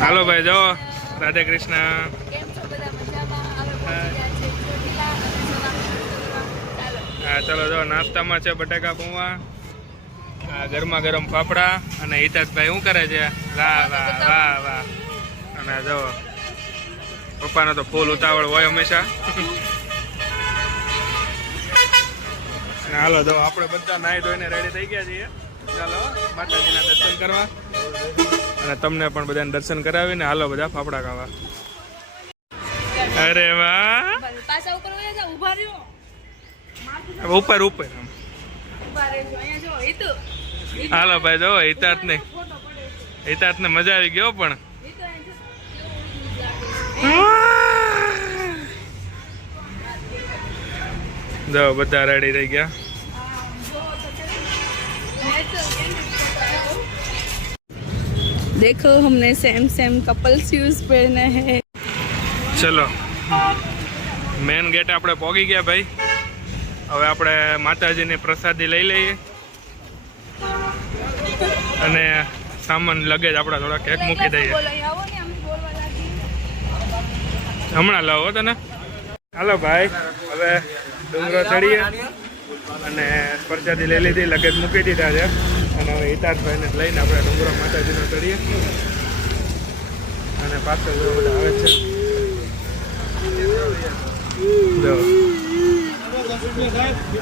હાલો ભાઈ જો રાધે કૃષ્ણ. હા ચલો જો નાસ્તામાં છે બટાકા પૌવા, ગરમા ગરમ ફાફડા અને હિતાજભાઈ શું કરે છે? વાહ વાહ વાહ વાહ. અને જો પપ્પાનો તો ફૂલ ઉતાવળ હોય હંમેશા. અને હાલો જો આપણે બધા નાહી ધોઈને રેડી થઈ ગયા છીએ. ચાલો માતાજીના દર્શન કરવા અને તમને પણ બધાને દર્શન કરાવીને હાલો બધા ફાફડા ખાવા. અરે વાહ. ઉપર ઉપર હાલો ભાઈ જો હિતાર્થ ને મજા આવી ગયો પણ જો બધા રેડી થઈ ગયા. देखो हमने सेम सेम कपल शूज पहने हैं. ચલો મેન ગેટ આપણે પહોંચી ગયા ભાઈ. હવે આપણે માતાજીની પ્રસાદી લઈ લઈએ અને સામાન લગેજ આપણા થોડા કેક મૂકી દઈએ. હમણાં લાવો તને. હાલો ભાઈ હવે ડુંગરો ચડીએ અને પ્રસાદી લઈ લીધી, લગેજ મૂકી દીધા છે અને હવે હિતાર્થભાઈને લઈને આપણે ડુંગરો માતાજીનો ચડીએ અને પાછળ જો બધા આવે છે.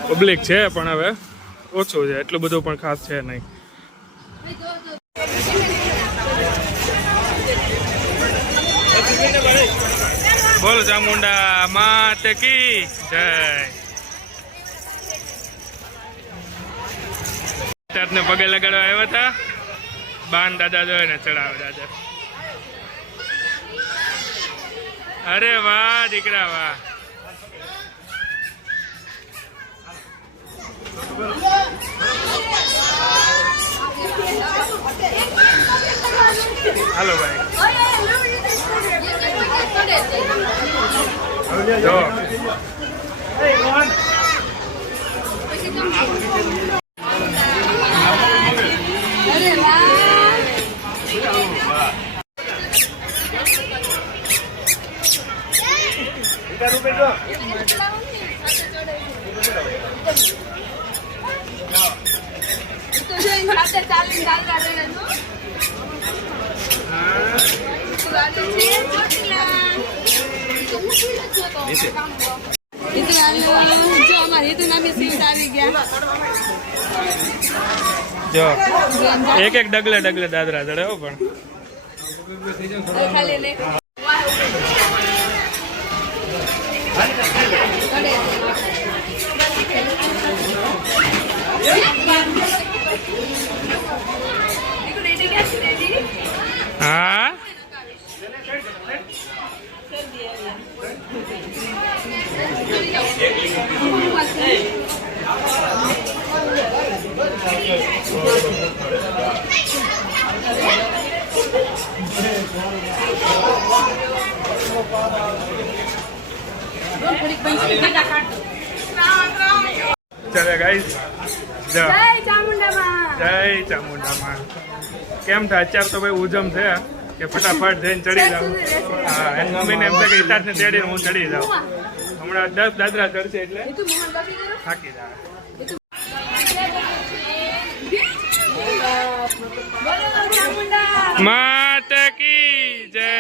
પબ્લિક છે પણ હવે ઓછું છે, એટલું બધું પણ ખાસ છે નહીં. બોલ ચામુંડા માત કી જય. ને પગે લગાડવા આવ્યા હતા, બાન દાદા જોઈને ચડાવે દાદા. અરે વાહ દીકરા વાહ. હાલો ભાઈ જો જો એક એક ડગલે ડગલે દાદરા ચડે હો પણ હા ચાલે ગાઈસ જય ચામુંડામાં. કેમ થાય અત્યારે તો ભાઈ ઉજમ છે કે ફટાફટ જઈને ચડી જાવ. હા એમ મમ્મીને એમ છે કે હિતાર્થને તેડીને હું ચડી જાઉં. હમણાં 10 દાદરા ચડશે એટલે થાકી જાય. માત કી જય.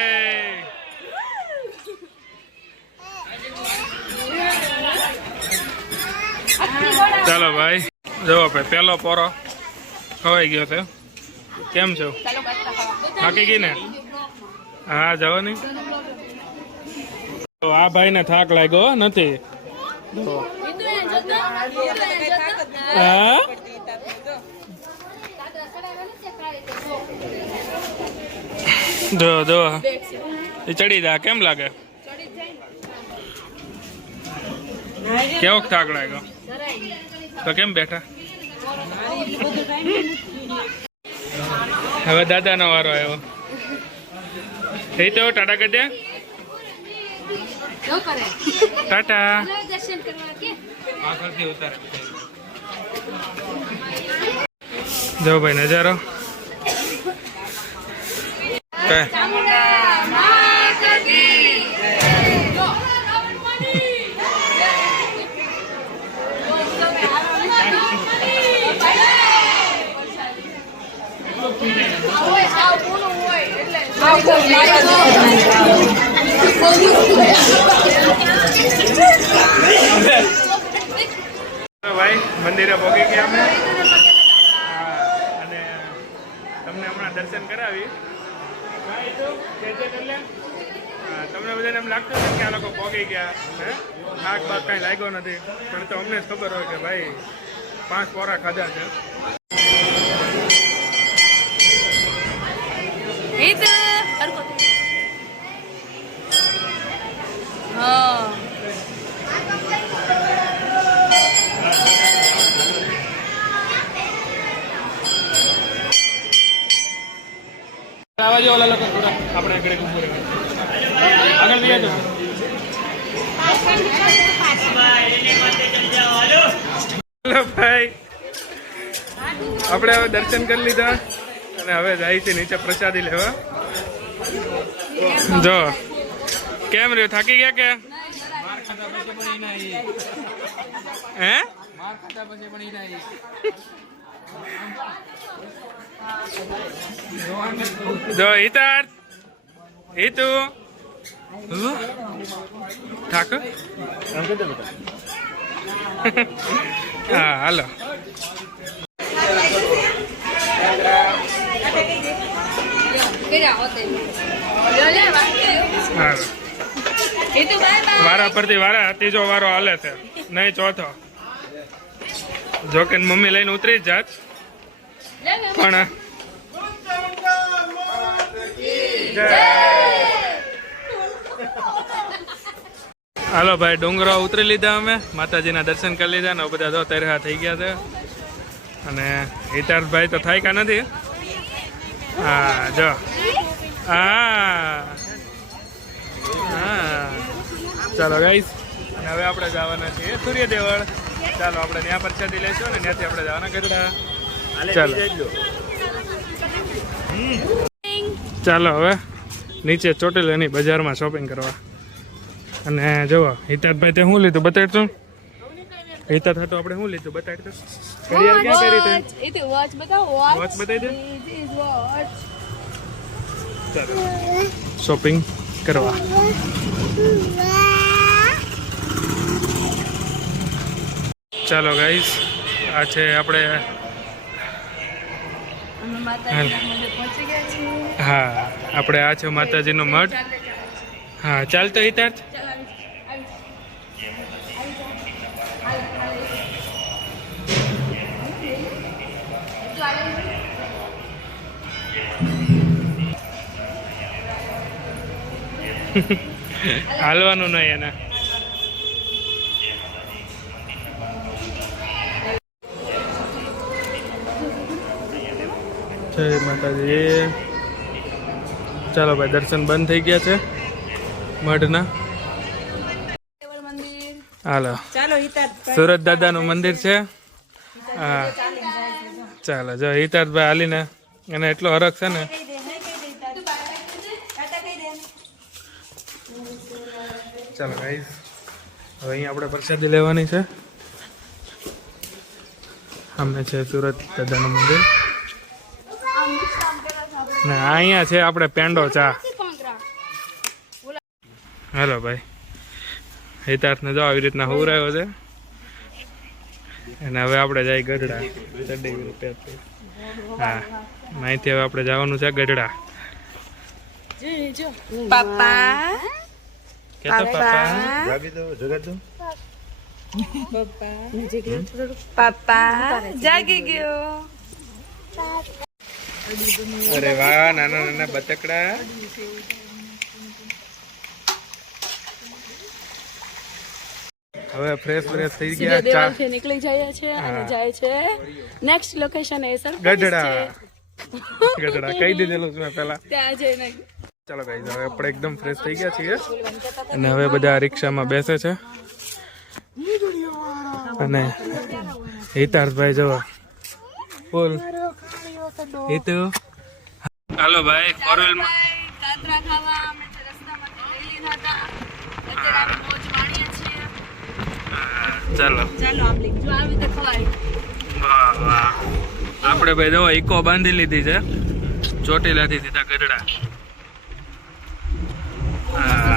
ચાલો ભાઈ જો ભાઈ પેલો પોરો ખવાઈ ગયો છે. કેમ છો? થાકી ગઈ ને? હા જાઓ ને. તો આ ભાઈ ને થાક લાગ્યો નથી. હા જો જો ચડી જા. કેમ લાગે? કેવો થાક લાગ્યો? તો કેમ બેઠા? હવે દાદાનો વારો આવ્યો. થઈ તો ટાટા કરી દે. ટાટા. જો ભાઈ નજારો ભાઈ મંદિરે પહોંચી ગયા અમે. અને તમને હમણાં દર્શન કરાવી. તમને બધાને એમ લાગતું હતું કે આ લોકો પહોંચી ગયા, હે થાક બાક કાંઈ લાગ્યો નથી, પણ તો અમને જ ખબર હોય કે ભાઈ 5 પોરા ખાધા છે. આવા જો ઓલા લોકો થોડા આપણે આગળ ઊભું રહેવું. આગળ લઈ આવજો. હેલો ભાઈ, આપણે હવે દર્શન કરી લીધા અને હવે જાય છે નીચે પ્રસાદી લેવા. જો કેમ રહ્યો, થાકી ગયા કે? હે જો હિતાર્થ, હિતુ થાક. હા હાલો. વારા પરથી વારા, ત્રીજો વારો હાલે છે, નહીં ચોથો. જો કે મમ્મી લઈને ઉતરી જ જાત, પણ હાલો ભાઈ, ડુંગરો ઉતરી લીધા અમે, માતાજીના દર્શન કરી લીધા ને બધા તો તૈયાર થઈ ગયા છે. અને હિતાર્થભાઈ તો થાય કા નથી. હા જો, હા હા ચાલો ગાઈસ, અને હવે આપણે જવાના છીએ સૂર્યદેવળ. ચાલો આપણે ત્યાં પ્રસાદી લઈશું ને ત્યાંથી આપણે જવાના ગઢડા. ચાલો ચાલો હવે નીચે ચોટીલાની બજારમાં શોપિંગ કરવા. અને જુઓ હિતાર્થભાઈ તે શું લીધું બતાડશું. હિતાર્થ હતું આપણે શું લીધું બતાડતું. ઘડિયાળ ક્યાં પહેરી તે વોચ બતાવી દે. ચાલો શોપિંગ કરવા. ચાલો ગાઈસ, આ છે આપણે હા આપણે આ છે માતાજીનો મઠ. હા ચાલતો હિતાર્થ. હાલવાનું નહીં એને. જય માતાજી. ચાલો ભાઈ, દર્શન બંધ થઈ ગયા છે મઢના. હાલો સુરત દાદાનું મંદિર છે. હા ચાલો જો હિતાર્થભાઈ હાલીને, અને એટલો હરખ છે ને. ચાલો ગાઈસ, હવે અહીંયા આપણે પ્રસાદી લેવાની છે. સામે છે સુરત દાદાનું મંદિર ને અહીંયા છે આપણે પેંડો ચા. હેલો ભાઈ, હિતાર્થને જો આવી રીતના હુરાયો છે. અને હવે આપણે જાય ગઢડા. હા અહીંથી હવે આપણે જવાનું છે ગઢડા. પાપા કેતો પાપા પાપા જાગી ગયો. અરે વાહ, નાના નાના બતકડા. હવે ફ્રેશ થઈ ગયા. દેવાલથી નીકળી જાય છે અને જાય છે નેક્સ્ટ લોકેશન એ સર ગઢડા. ગઢડા કહી દીધેલું મેં પહેલા. ત્યાં જઈને ચાલો ગાઈસ, હવે આપણે એકદમ ફ્રેશ થઈ ગયા છીએ અને હવે બધા રિક્ષામાં બેસે છે. અને હિતાર્થભાઈ જવા બોલ હિતુ. હાલો ભાઈ, ફોર વ્હીલમાં કાતરા ખાવા અમે રસ્તામાંથી લઈ લીધા હતા. અત્યારે અમે મોજ માણીએ છીએ. ચાલો ચાલો આપણે જો આવી તો ખવાય. વાહ વાહ. આપણે ભાઈ જો ઇકો બાંધી લીધી છે ચોટીલાથી સીધા ગઢડા.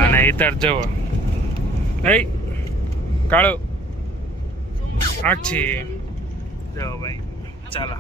અને ઇતર જવો એ કાળો આછી જવો ભાઈ ચાલો.